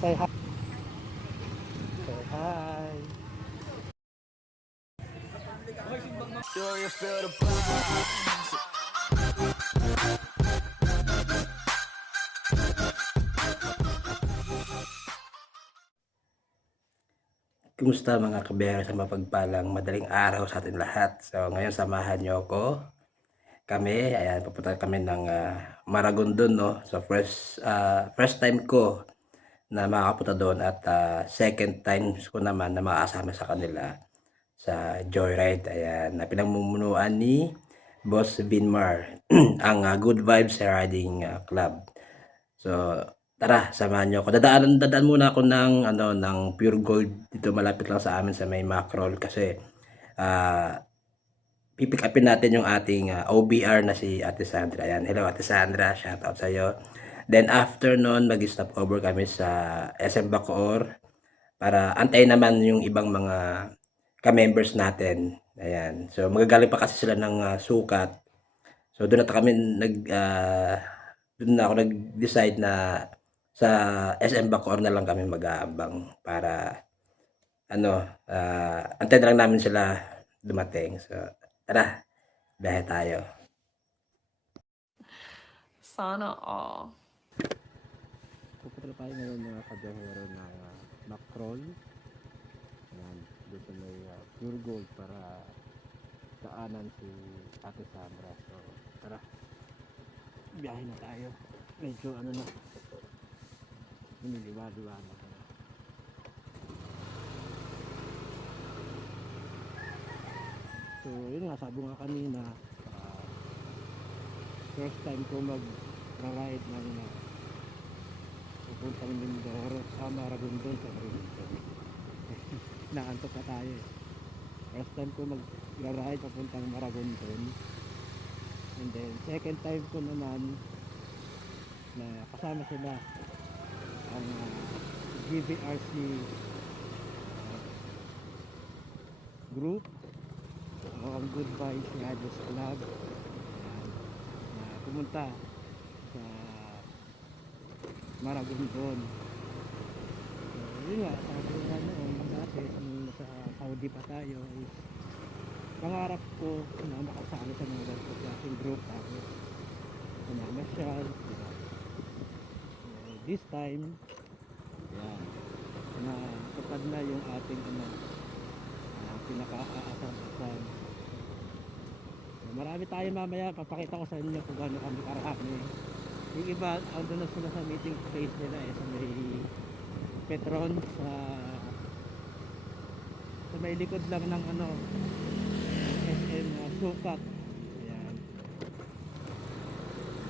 Say hi. Say hi. Do you feel the vibes? Kumusta mga kabiyero sa mapagpalang madaling araw sa atin lahat. So ngayon samahan niyo ako. Kami, ayan, pupunta kami ng Maragondon, no? So first time ko na makakapunta doon at second time ko naman na makasama sa kanila sa Joyride. Ayan, na pinamumunuan ni Boss Vinmar, ang Good Vibes Riding Club. So, tara, samahan niyo ako. Dadaan muna ako ng ng Pure Gold dito malapit lang sa amin sa may Macrol kasi ah pipick upin natin yung ating OBR na si Ate Sandra. Ayan, hello Ate Sandra, shout out sa iyo. Then after noon, mag-stop over kami sa SM Bacoor para antayin naman yung ibang mga ka-members natin. Ayan. So magagaling pa kasi sila ng sukat. So doon na kami doon na ako nag-decide na sa SM Bacoor na lang kami mag-aabang para antayin na lang namin sila dumating. So tara, biyahe tayo. Sana all. Pupunta tayo ngayon mga kabiyahero na Macrol. Ayan, doon sa may Pure Gold para daanan si Ate Sandra. So, tara. Biyahe na tayo. Medyo ano na. Lumiliwa-liwa na. So, yun nga, sabi nga kanina, first time ko mag-ride ng pupuntang Mindoro sa Maragondon sa Maragondon. Naantok na tayo eh. First time ko mag-ride papuntang Maragondon. And then second time ko naman na kasama sila ang GVRC group o ang Good Vibes Riders Club. Ayan, na pumunta sa Maragondon. So, yun nga, sabi nga noon dati nung nasa Saudi pa tayo is pangarap ko na makasali sa mga ganito klaseng group tapos mamasyal, diba? So, this time yan, na tupad na yung ating pinaka-aasam-asam. So, marami tayo mamaya, papakita ko sa inyo kung gaano kami karami. Yung iba, doon na sila sa meeting space nila sa may Petron, sa may likod lang ng SM Sukat. Ayan.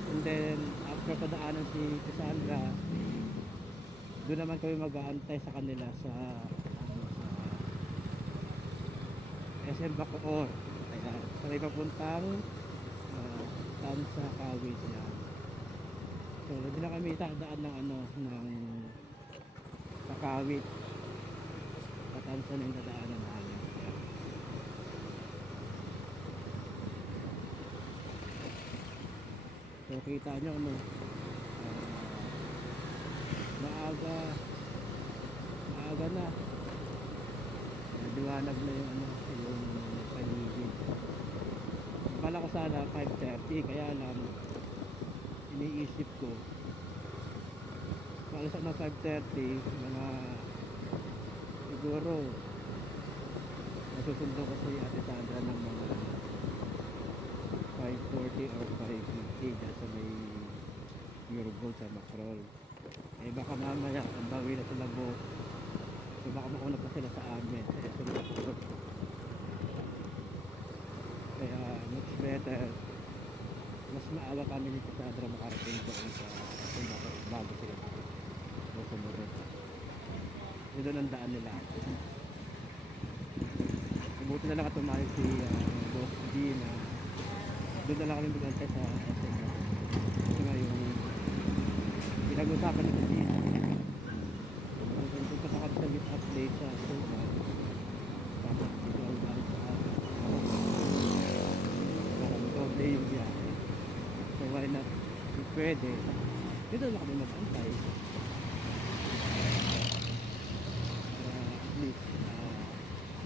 And then after padaanan si Cassandra, doon naman kami mag-aantay sa kanila sa SM Bacoor. Ayan, sa may papuntang Tansa Kawis. Ayan. So hindi na kami dadaan ng ng Kakawit. Patansa na yung dadaanan namin. Ayan. So kita nyo maaga na liwanag na yung yung paligid. Akala ko sana 5:30 kaya lang iniisip ko pag na 5:30 mga siguro nasusundo ko si Ate Sandra ng mga 5:40 or 5:50 dyan sa may Pure Gold sa Macrol. Eh baka mamaya ang bawi na sila boss, so baka mauna pa sila sa amin sa SM Macrol. Kaya much better mas maaga kami ni Cassandra makarating doon sa SM Macrol bago sila doon sa Moreta. Doon ang daan nila. Buti na lang katumayo si Boss G na doon na lang kami mag-antay sa SM. Kasi nga yung pinag-usapan nito si punta sa kami sa meet up place sa Sukat. Tapos dito ang daan sa atin para mag-doble yung biyahe. So why not? Kung pwede dito na kami mag-antay.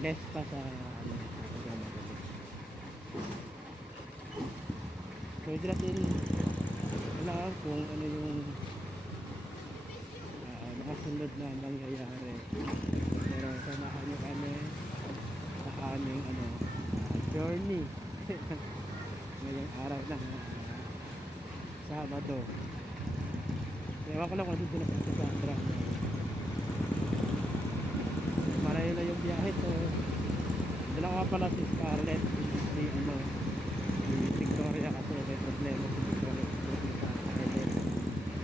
less pa sa ano sa pagmamadali. So hindi natin alam kung ano yung nakasunod na mangyayari, pero samahan nyo kami sa aming journey ngayong araw ng Sabado. Ewan ko lang kung dito na sa Sandra. Marayo na yung biyahe to. Dala nga pala si Scarlett, si Victoria, kasi may problema si Victoria sa Scarlett.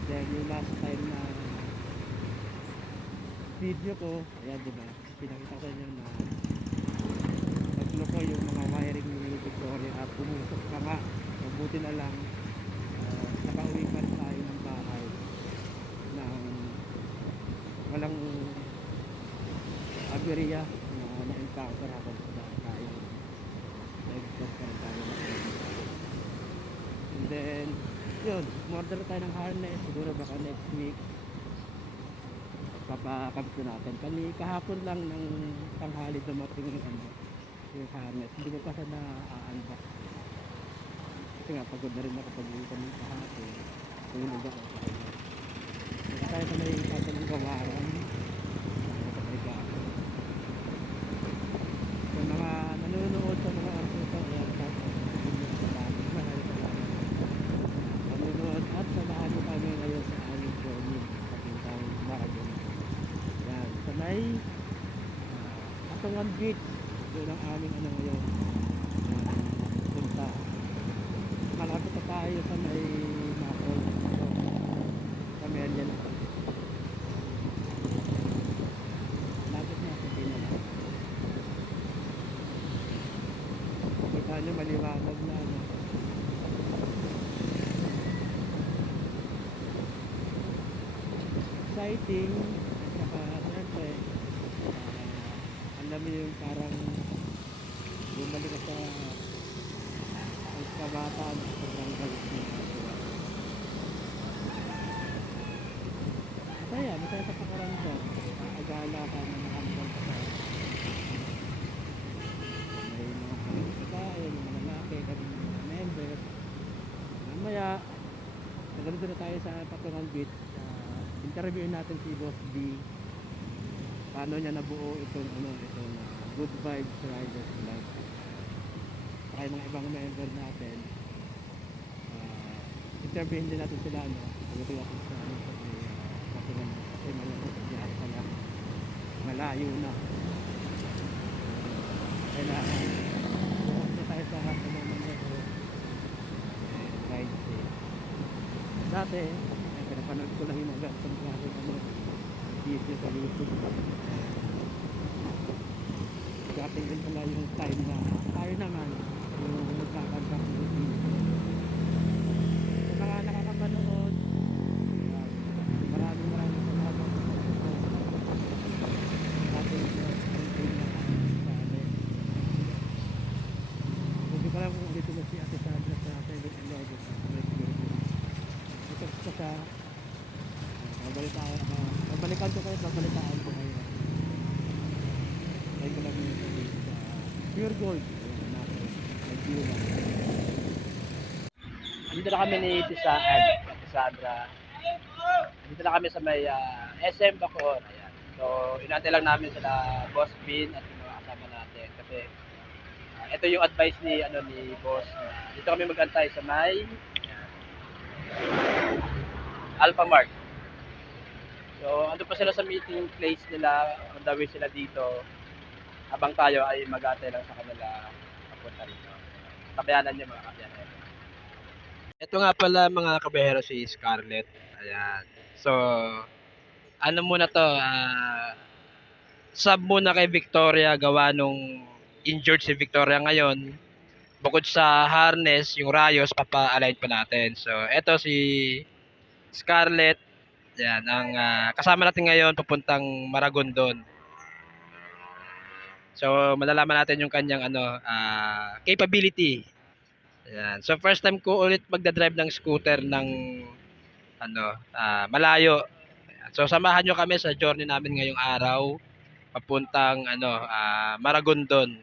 Then yung last time na video ko, ayan diba, pinakita ko sa inyo na nagloko yung mga wiring ni Victoria at pumusok pa nga. Mabuti na lang nakauwi pa rin tayo ng bahay ng walang aberya na na-encounter habang sa daan tayo. Nag-vlog pa rin tayo. And then yun, order tayo ng harness, siguro baka next week papakabit ko natin. Kahapon lang ng tanghali dumating yung harness, hindi ko pa siya na-unbox kasi nga pagod na rin ako pag-uwi kami kahapon, tulog ako. Kasi tayo sa may kasa ng gawaran, nakapagriga ako. Sa mga nanonood sa mga artista, ayan sa nanonood at samahan nyo kami ngayon sa aming journey sa Pintang Maragon. Yan, sa may Atungan Beach, doon ang aming ngayon punta. Malapit na tayo sa may Macol, sa Merian. Malapit na sa Pintang. Kita nyo maliwanag na exciting at saka siyempre alam mo yung parang bumalik ka sa kabataan sa sobrang galit mo. Masaya sa pakaramdam, agala ka na nakambang ka sa may mga pagkain, mga lalaki, kami mga member. Mamaya nagalito na tayo sa Patungan Beach. Interviewin natin si Boss D, paano niya nabuo itong Good Vibes Riders Club. Saka yung mga ibang member natin, interviewin din natin sila, pagdating natin sa Patungan, kasi malayo na. Kailangan bukas na tayo sa Patungan ride safe. Dati pinapanood ko lang yung mga ganitong klase video sa YouTube. Dating din pala yung time na tayo naman yung magkakanta ng video. Sa mga nakakapanood, maraming salamat sa ating content na sa amin. Hindi ko lang kung dito na si Ate Sandra sa 7-Eleven. Ito ko sa babalikan ko kayo, babalikaan ko kayo. Tayo ko lang yung sa Pure Gold. Nag-view lang. Dito na kami ni Sandra. Dito na kami sa may SM Bacoor. Ayan. So, inantay lang namin sila Boss Bin at yung mga kasama natin. Kasi ito yung advice ni Boss. Dito kami magantay sa may Alpha Mart. So, ando pa sila sa meeting place nila, on the way sila dito. Habang tayo ay mag-aantay lang sa kanila papunta rito. Kabayanan niyo mga kabayanan. Ito nga pala mga kabahero si Scarlett. Ayan. So, ano muna to, sub muna kay Victoria gawa nung injured si Victoria ngayon. Bukod sa harness, yung rayos, papa-align pa natin. So, eto si Scarlett. Yan, ang kasama natin ngayon papuntang Maragondon. So, malalaman natin yung kanyang capability. Yan. So, first time ko ulit magdadrive ng scooter ng malayo. Ayan. So, samahan nyo kami sa journey namin ngayong araw. papuntang Maragondon.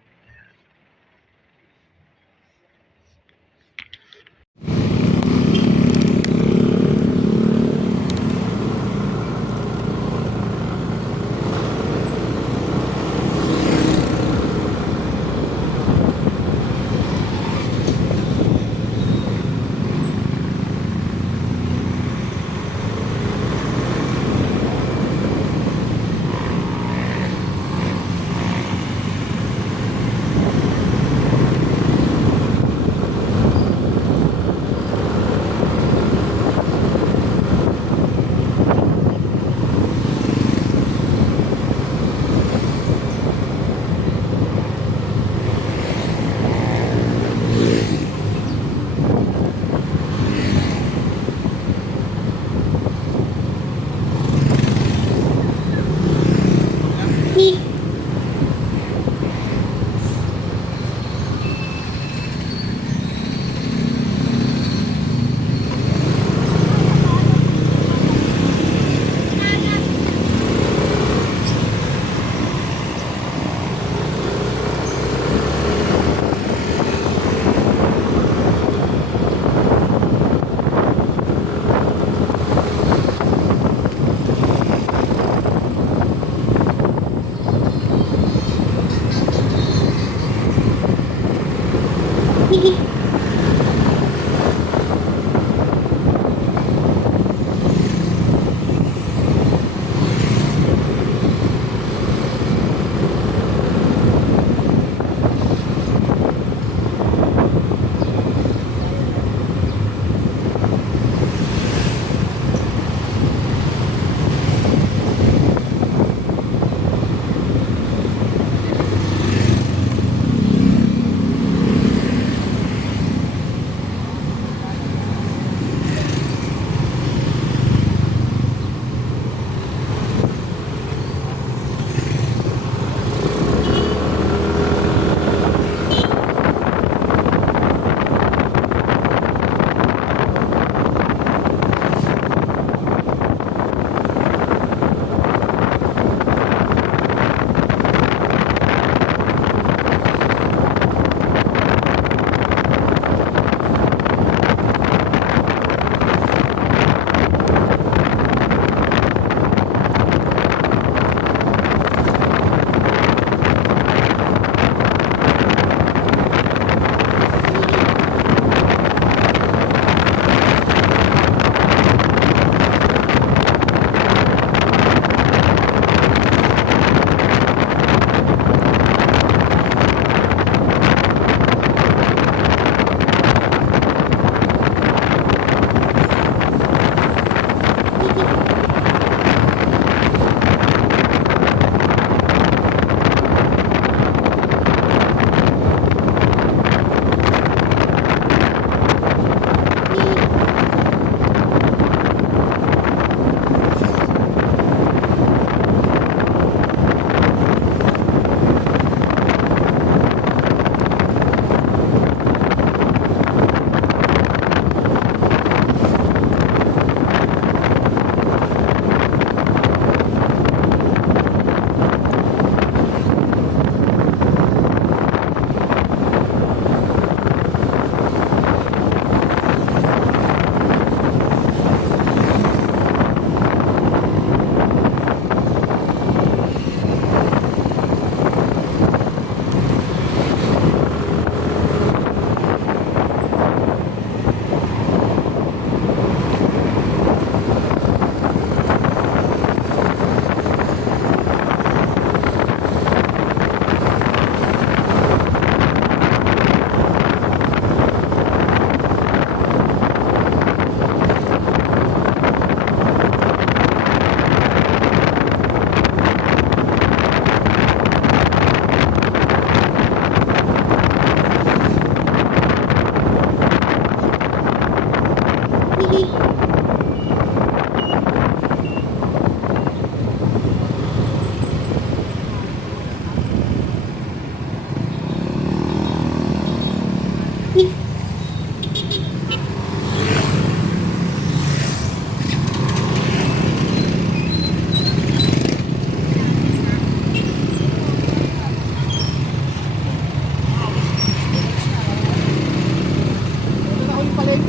Ayan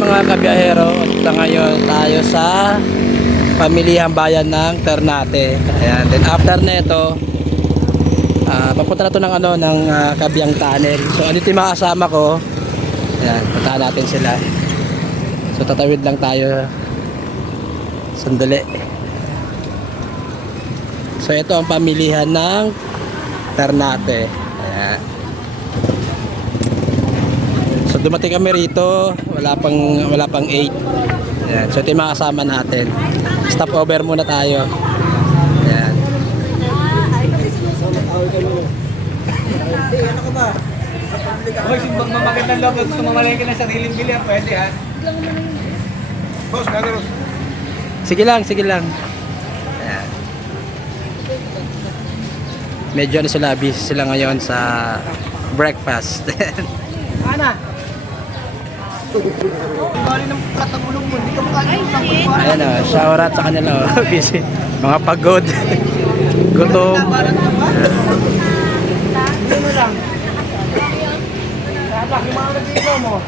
mga kabiyahero, at ngayon tayo sa pamilihang bayan ng Ternate. Ayan, then after nito, papunta na to ng Kabyang Tunnel. So andito yung mga kasama ko. Ayan, puntahan natin sila. So tatawid lang tayo. Sandali. So ito ang pamilihan ng Ternate. Ayan. So dumating kami rito, wala pang 8. Ayan. So ito yung mga kasama natin. Stop over muna tayo. Ayan. Hoy, simbang mamagandang loob. Gusto mamalengke ng sariling bilya. Pwede ha. Boss, gagawin. Sige lang, sige lang. Ayan. Medyo busy sila ngayon sa breakfast. Ana! Bali ng katagulong mo. Hindi ka makain ng pagkuhan. Ayan o, shower out sa kanila o. Busy. Mga pagod. Gutom. Balat ka ba? Ano lang? Sabak, yung mga nagdito mo.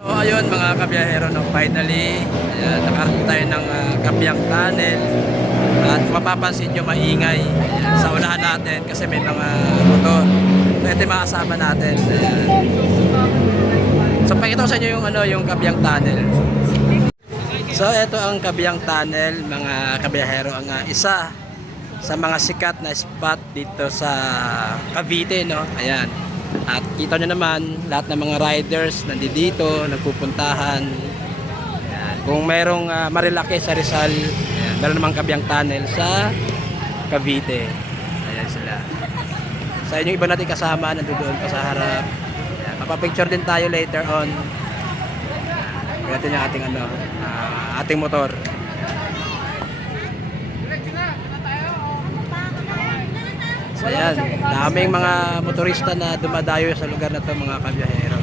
So ayun mga kabiyahero, no, finally nakarating tayo ng Kabyang Tunnel at mapapansin nyo maingay sa unahan natin kasi may mga motor. Ito yung mga kasama natin. Ayan. So pakita ko sa inyo yung, yung Kabyang Tunnel. So ito ang Kabyang Tunnel mga kabiyahero, ang isa sa mga sikat na spot dito sa Cavite, no? Ayan. At kita nyo naman, lahat ng mga riders nandito, nagpupuntahan. Ayan. Kung mayroong Marilake sa Rizal, ayan, meron namang Kabyang Tunnel sa Cavite. Ayan sila. Sa inyong iba natin kasama, nandoon pa sa harap. Ayan. Papapicture din tayo later on. Ayan. Ito yung ating, ating motor. So ayan, daming mga motorista na dumadayo sa lugar na to mga kabiyahero.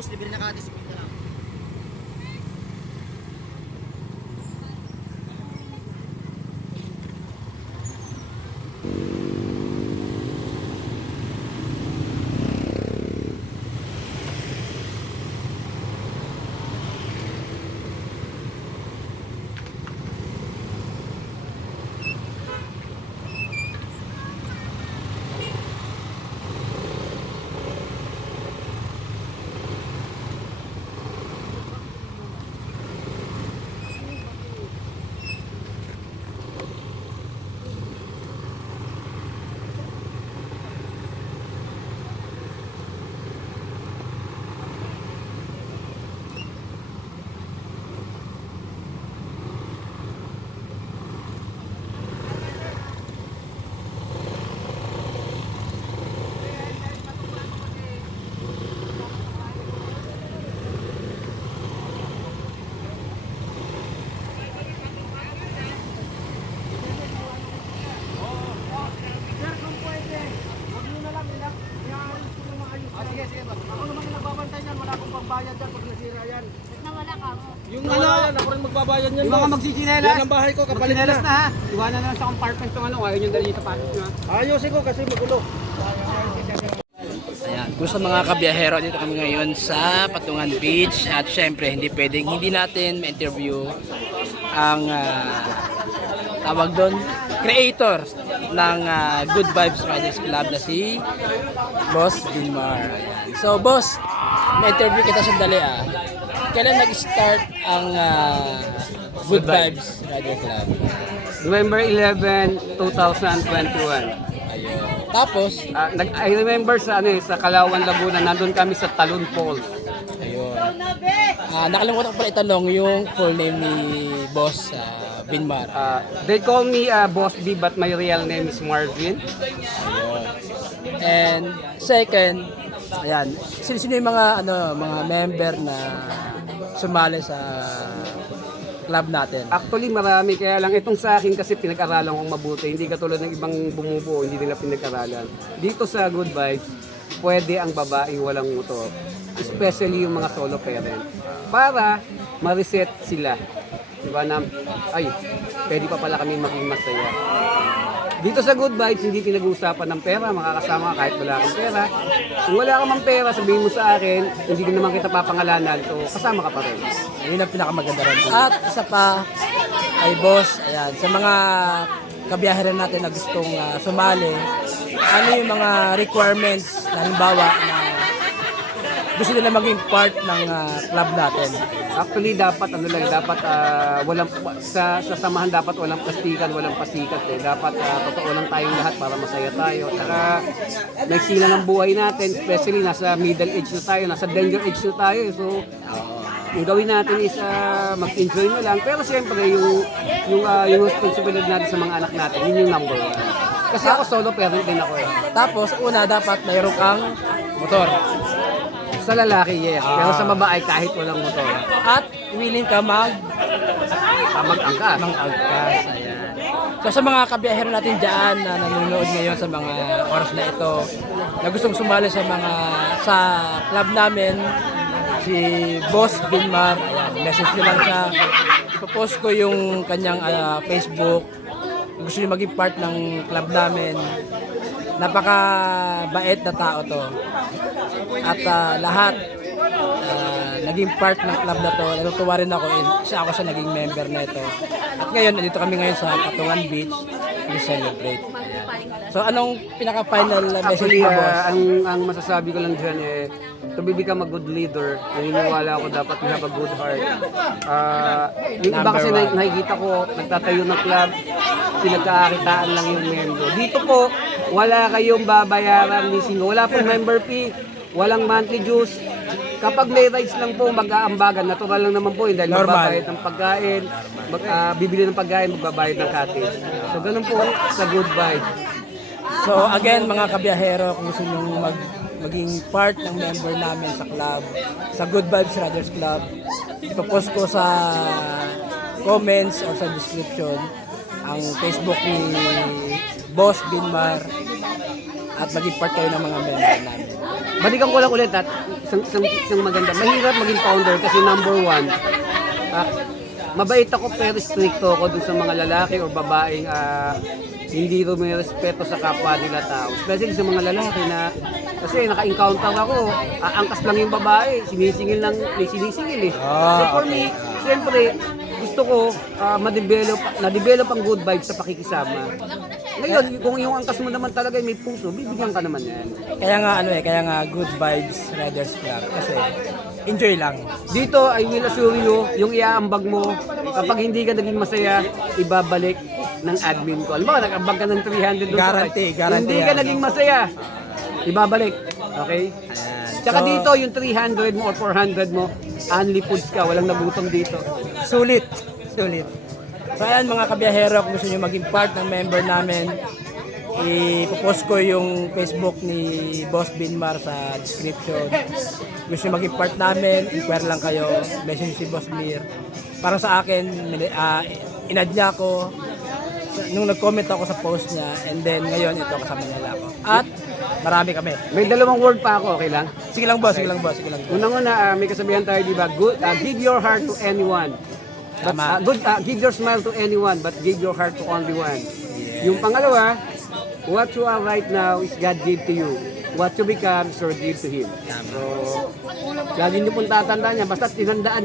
juice, libre na kati, 50 lang. Yung ano, ako rin magbabayad niyan. Yung mga magsichinelas. Yan ang bahay ko, kapalit na. Magsichinelas na ha. Iwanan na lang sa compartment ng ano, ayaw nyo dali sa patos nyo. Ayusin ko kasi magulo. Ayan, kung sa mga kabiyahero, dito kami ngayon sa Patungan Beach at syempre hindi pwedeng hindi natin ma-interview ang tawag doon, creator ng Good Vibes Riders Club na si Boss Binmar. Ayan. So boss, ma-interview kita sandali Kailan nag-start ang Good Vibes Rider Club? November 11, 2021. Ayun. Tapos, I remember sa sa Kalawan, Laguna, nandun kami sa Talon Falls. ayun. Nakalimutan ko pala itanong yung full name ni Boss Binmar. They call me Boss B, but my real name is Marvin. Ayun. And second, ayan, sino yung mga mga member na sumali sa club natin? Actually, marami. Kaya lang itong sa akin kasi pinag-aralan kong mabuti. Hindi katulad ng ibang bumubuo, hindi nila pinag-aralan. Dito sa Good Vibes, pwede ang babae walang motor. Especially yung mga solo parent. Para ma-reset sila. Diba na, ay, pwede pa pala kami maging masaya. Dito sa Good Vibes, hindi pinag-uusapan ng pera, makakasama ka kahit wala kang pera. Kung wala ka mang pera, sabihin mo sa akin, hindi ko naman kita papangalanan, so kasama ka pa rin. Yun ang pinakamaganda rin. At isa pa ay boss, ayan, sa mga kabiyaheran natin na gustong sumali, ano yung mga requirements, halimbawa, na gusto nila maging part ng club natin? Actually, dapat walang sa samahan dapat walang plastikan, walang pasikat Dapat totoo lang tayong lahat para masaya tayo. Saka may sila ng buhay natin, especially nasa middle age na tayo, nasa danger age na tayo. So, yung gawin natin is mag-enjoy na lang. Pero siyempre, yung responsibility natin sa mga anak natin, yun yung number one. Kasi ako solo parent din ako Tapos, una, dapat mayroon kang motor. Sa lalaki, yes. Pero sa babae, kahit walang motor. At willing ka Mag-angkas. mag-agkas. Ayan. So sa mga kabiyahero natin dyan na nanonood ngayon sa mga oras na ito, na gustong sumali sa club namin, si Boss Binmar, ayan, message nyo lang siya. Ipopost ko yung kanyang Facebook. Gusto niyo maging part ng club namin. Napaka-bait na tao to. At lahat naging part ng club na to. Natutuwa rin ako, ako sa naging member na ito. At ngayon, nandito kami ngayon sa Patungan Beach to celebrate. So anong pinaka-final message Actually, mo, boss? ang masasabi ko lang dyan to become a good leader, naniniwala ako dapat you have a good heart. Yung iba kasi nakikita ko, nagtatayo ng club, pinagkakakitaan lang yung membro. Dito po, wala kayong babayaran ni singo. Wala pong member fee, walang monthly dues. Kapag may rights lang po, mag-aambagan. Natural lang naman po dahil magbabayad ng pagkain, bibili ng pagkain, magbabayad ng cottage. So ganun po sa Good Vibes. So again, mga kabiyahero, kung gusto nyo maging part ng member namin sa club, sa Good Vibes Riders Club, ipopost ko sa comments or sa description ang Facebook ni Boss Binmar at maging part kayo ng mga member namin. Balikan ko lang ulit at isang maganda. Mahirap maging founder kasi number one, mabait ako pero stricto ako dun sa mga lalaki o babaeng hindi rumirespeto sa kapwa nila tao. Especially sa mga lalaki na kasi naka-encounter ako, angkas lang yung babae, sinisingil may sinisingil eh. So for me, siyempre, gusto ko na-develop ang good vibes sa pakikisama. Ngayon, kung yung angkas mo naman talaga may puso, bibigyan ka naman yan. Kaya nga Good Vibes Riders Club kasi enjoy lang. Dito, I will assure you, yung iaambag mo, kapag hindi ka naging masaya, ibabalik ng admin ko. Alam mo, nag-ambag ka ng 300 doon. Guarantee Hindi ka yan. naging masaya, ibabalik. Okay? Tsaka So, dito, yung 300 mo or 400 mo, only foods ka, walang nagutom dito. Sulit. So ayan mga kabiyahero, kung gusto nyo maging part ng member namin, ipopost ko yung Facebook ni Boss Binmar sa description. Gusto nyo maging part namin, inquire lang kayo, message si Boss Mir. Para sa akin, in-add niya ako nung nag-comment ako sa post niya, and then ngayon ito kasama nila ako. At marami kami. May dalawang word pa ako, okay lang? Sige lang boss. Unang-una, may kasabihan tayo, di ba? Give your heart to anyone. But, give your smile to anyone, but give your heart to only one. Yung pangalawa, what you are right now is God give to you. What you become, so give to Him. So, lagi niyo pong tatandaan niya. Basta tandaan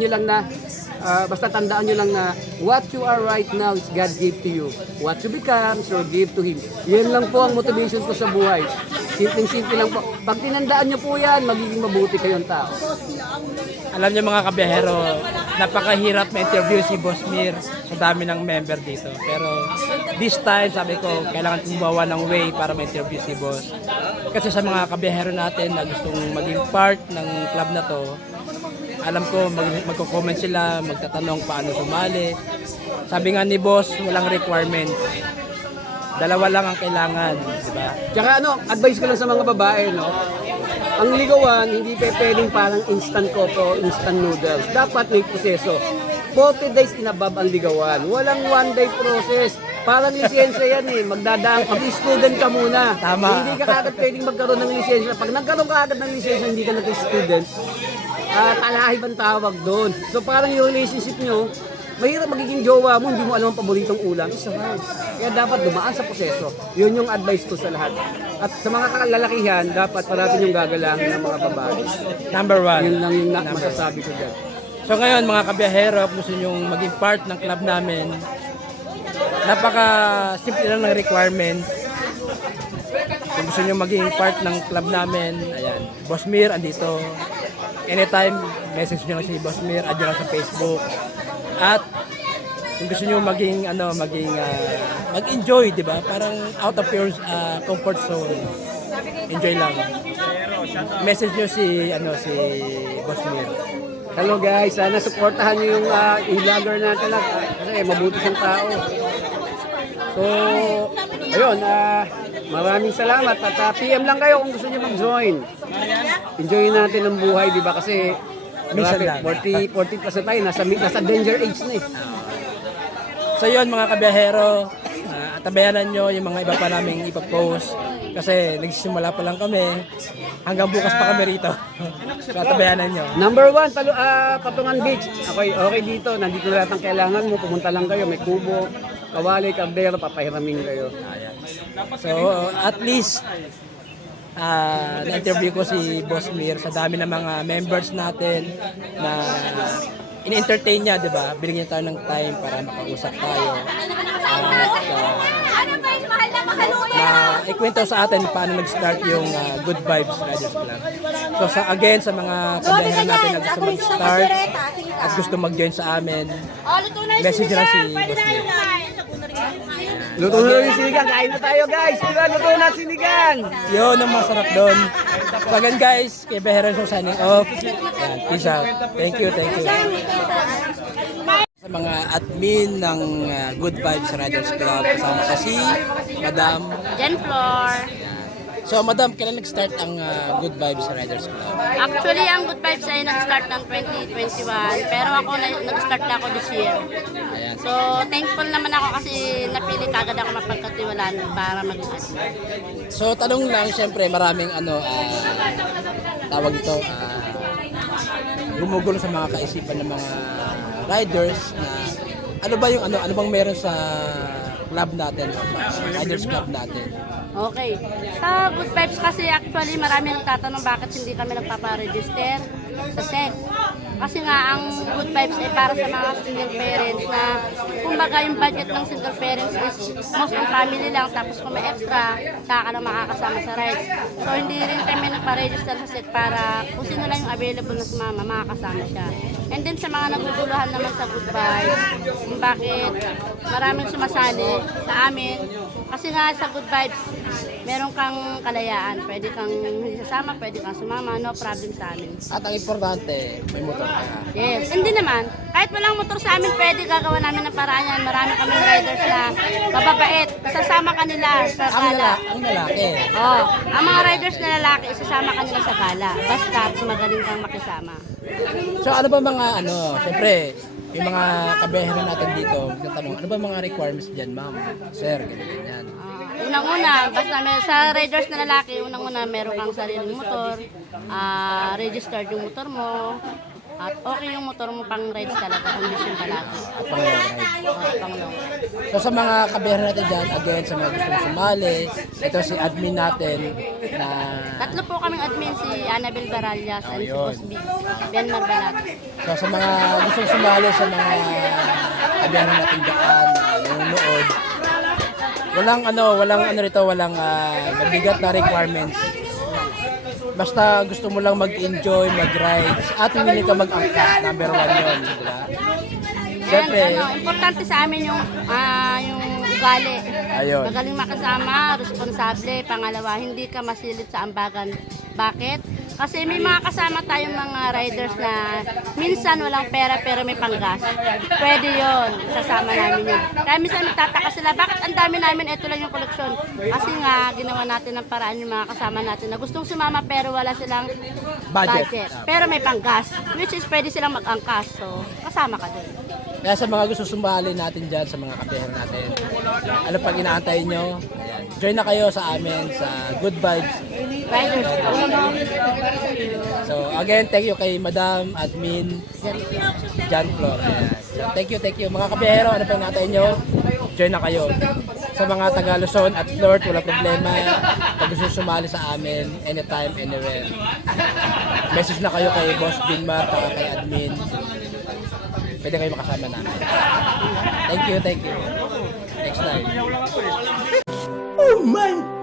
niyo lang na what you are right now is God give to you. What you become, so give to Him. Yan lang po ang motivation ko sa buhay. Simpleng-simple lang po. Pag tinandaan niyo po yan, magiging mabuti kayong tao. Alam niyo mga kabiyahero, napakahirap ma-interview si Boss Mir sa dami ng member dito. Pero this time, sabi ko, kailangan gumawa ng way para ma-interview si Boss. Kasi sa mga kabiyahero natin na gustong maging part ng club na to, alam ko magko-comment sila, magtatanong paano sumali. Sabi nga ni Boss, walang requirement. Dalawa lang ang kailangan, di ba? Tsaka advice ko lang sa mga babae, no? Ang ligawan, hindi pwedeng parang instant coffee o instant noodles. Dapat may proseso. 40 days in above ang ligawan. Walang one day process. Parang lisensya yan eh. Magdadaan ka, student ka muna. Tama. Hindi ka kagad pwedeng magkaroon ng lisensya. Pag nagkaroon ka agad ng lisensya, hindi ka nag-student. Talahib ang tawag doon. So parang yung relationship nyo, mahirap magiging jowa mo, hindi mo alam ang paboritong ulam. It's hard. Kaya dapat dumaan sa proseso. Yun yung advice ko sa lahat. At sa mga kalalakihan, dapat parating yung gagalangin ng mga babae. Number one. Yun lang yung masasabi ko dyan. So ngayon mga kabiyahero, kung gusto nyo maging part ng club namin, napaka-simple lang ng requirements. Kung gusto nyo maging part ng club namin, ayan, Boss Mir, andito. Anytime, message nyo lang si Boss Mir, add nyo lang sa Facebook. At kung gusto nyo mag-enjoy, di ba? Parang out of your comfort zone. Enjoy lang. Message nyo si Boss Mir. Hello guys, sana supportahan nyo yung vlogger natin lang. Kasi mabuti siyang tao. So, ayun, maraming salamat. At PM lang kayo kung gusto nyo mag-join. Enjoyin natin ang buhay, di ba? Kasi Minsan lang. 40 plus na tayo, nasa danger age na eh. So yun mga kabiyahero, tabayanan nyo yung mga iba pa naming ipapost kasi nagsisimula pa lang kami, hanggang bukas pa kami rito. So tabayanan nyo. Number 1, Patungan Beach. Okay dito, nandito lahat ang kailangan mo, pumunta lang kayo, may kubo, kawali, kaldero, papahiramin kayo. So at least na-interview ko si Boss Mir sa dami ng mga members natin na in-entertain niya, di ba? Binigyan niya tayo ng time para makausap tayo. At ikwento sa atin paano nag-start yung Good Vibes Riders Club. So sa mga kabiyahero natin na gusto mag-start at gusto mag-join sa amin, message lang si Boss Mir. Luto na yung sinigang, kain na tayo guys! Luto na sinigang! Yun ang masarap doon. So again guys, kay Behero so signing off. Yan, peace out. Thank you. Sa mga admin ng Good Vibes Riders Club, kasama ko si Madam Jen Flor. So Madam, kailan nag-start ang Good Vibes Riders Club? Actually, ang Good Vibes ay nag-start ng 2021. Pero ako, nag-start na ako this year. Ayan. So, thankful naman ako kasi napili kagad ako mapagkatiwalaan para mag-admin. So tanong lang, syempre maraming tawag ito, gumugulo sa mga kaisipan ng mga riders na ano ba yung ano bang meron sa club natin, sa riders club natin. Okay. Sa Good Vibes kasi actually marami nagtatanong bakit hindi kami nagpapa-register sa SEC. Kasi nga ang Good Vibes ay para sa mga single parents na kumbaga yung budget ng single parents is most ng family lang tapos kung may extra, saka ka lang makakasama sa rides. So hindi rin kami nagpa-register sa SEC para kung sino lang yung available na sumama, makakasama siya. And then sa mga naguguluhan naman sa Good Vibes, kung bakit maraming sumasali sa amin, kasi nga sa Good Vibes, meron kang kalayaan. Pwede kang hindi sasama, pwede kang sumama, no problem sa amin. At ang importante, may motor ka. Yes, hindi naman. Kahit walang motor sa amin, pwede gagawa namin ng paraan yan. Marami kaming riders na mababait. Sasama kanila sa gala. Ang lalaki. Oh, ang mga riders na lalaki, isasama kanila sa gala. Basta magaling kang makisama. So ano ba mga syempre, yung mga kabehero natin dito, nagtatanong, ano ba mga requirements diyan, ma'am? Sir, ganyan. Unang-una, basta sa riders na lalaki, unang-una meron kang sariling motor, registered yung motor mo, at okay yung motor mo pang rides talaga, condition palagi. Pang long ride. Pang long ride. So sa mga kabehero natin dyan, again, sa mga gustong sumali, ito si admin natin na Tatlo po kaming admin, si Annabel Barallas and si Boss B, Ben Marbalat. so sa mga gustong sumali sa mga kabehero natin dyan na nanonood, walang rito, walang mabigat na requirements. Basta gusto mo lang mag-enjoy, mag-rides, at hindi ka mag-angkas, number 1 yun, di ba? Siyempre, Importante sa amin yung ugali. Ayun. Magaling makasama, responsable. Pangalawa, hindi ka masilip sa ambagan. Bakit? Kasi may mga kasama tayong mga riders na minsan walang pera pero may panggas. Pwede yon, sasama namin yun. Kaya minsan nagtataka sila, bakit ang dami namin, ito lang yung koleksyon. Kasi nga, ginawa natin ng paraan yung mga kasama natin na gustong sumama pero wala silang budget. Pero may panggas, which is pwede silang mag-angkas. So, kasama ka dun. kaya sa mga gusto sumali natin dyan, sa mga kabehero natin, ano pag inaantay nyo, ayan, join na kayo sa amin sa Good Vibes. Riders. So again, thank you kay Madam Admin John Flor. Ayan. So, thank you. Mga kabehero, ano pang inaantay nyo, join na kayo. Sa mga taga Luzon at North, wala problema. Pag gusto sumali sa amin, anytime, anywhere. Message na kayo kay Boss Binmar, kay Admin. Pwede kayo makasama namin. Thank you. Next time. Oh my